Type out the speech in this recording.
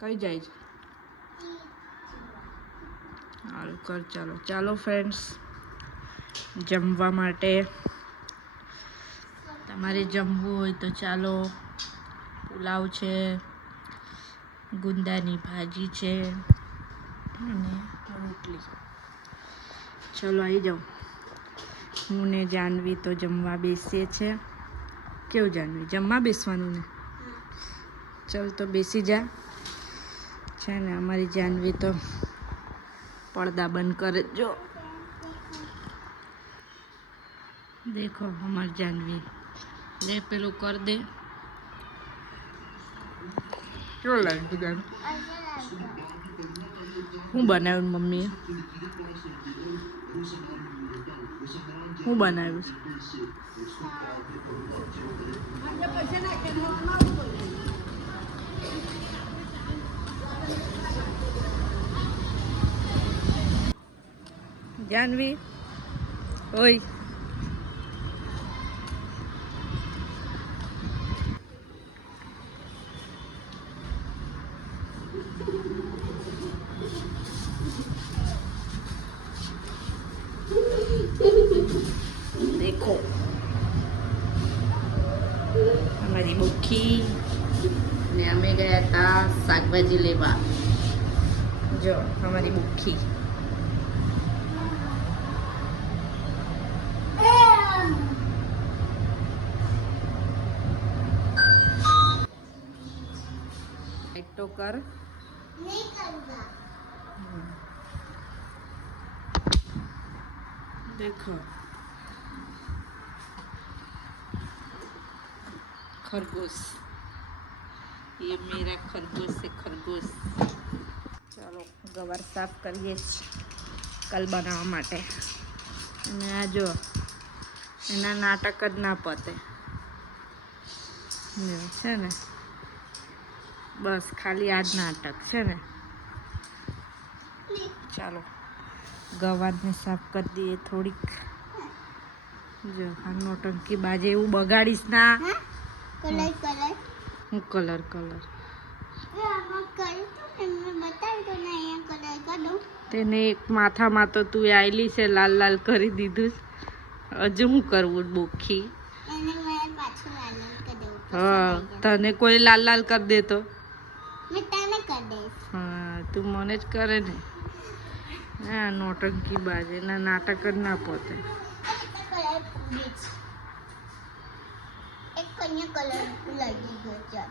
કઈ જાય છે? સારું કર. ચાલો ચાલો ફ્રેન્ડ્સ, જમવા માટે. તમારે જમવું હોય તો ચાલો. પુલાવ છે, ગુંદાની ભાજી છે અને રોટલી. ચલો આવી જાઓ. હું ને જાનવી તો જમવા બેસીએ છે. કેવું જાનવી, જમવા બેસવાનું ને? ચલ તો બેસી જા. છે ને અમારી જાનવી તો પડદા બંધ કરે. જો દેખો અમારી જાનવી, લે પેલું કર દે. કેવું લાગ્યું જાન? શું બનાવ્યું મમ્મીએ? શું બનાવ્યું છે? જાનવી ઓય, દેખો અમારી બુખી ને અમે ગયા હતા શાકભાજી લેવા. જો અમારી બુખી. તો કર. देखो खरगोश, ये मेरा खरगोश है, खरगोश. ચાલો ગવાર સાફ કરીએ કલ બનાવવા માટે. અને આ જો એના નાટક જ ના પતે છે ને, બસ ખાલી આ જ નાટક છે ને. ચાલો ગવારને સાફ કરી દઈએ થોડીક. જો આ નોટંકી બાજે એવું બગાડીશ ના. હું કલર તેને એક માથામાં તો તું આયલી છે, લાલ લાલ કરી દીધું. હજુ શું કરવું બોખી? હા તને કોઈ લાલ લાલ કરી દે તો? હા તું મને જ કરે ને. હા નોટંકી બાજે ના નાટક જ ના પોતે. એક કન્યા કલર લાગી ગયો છે.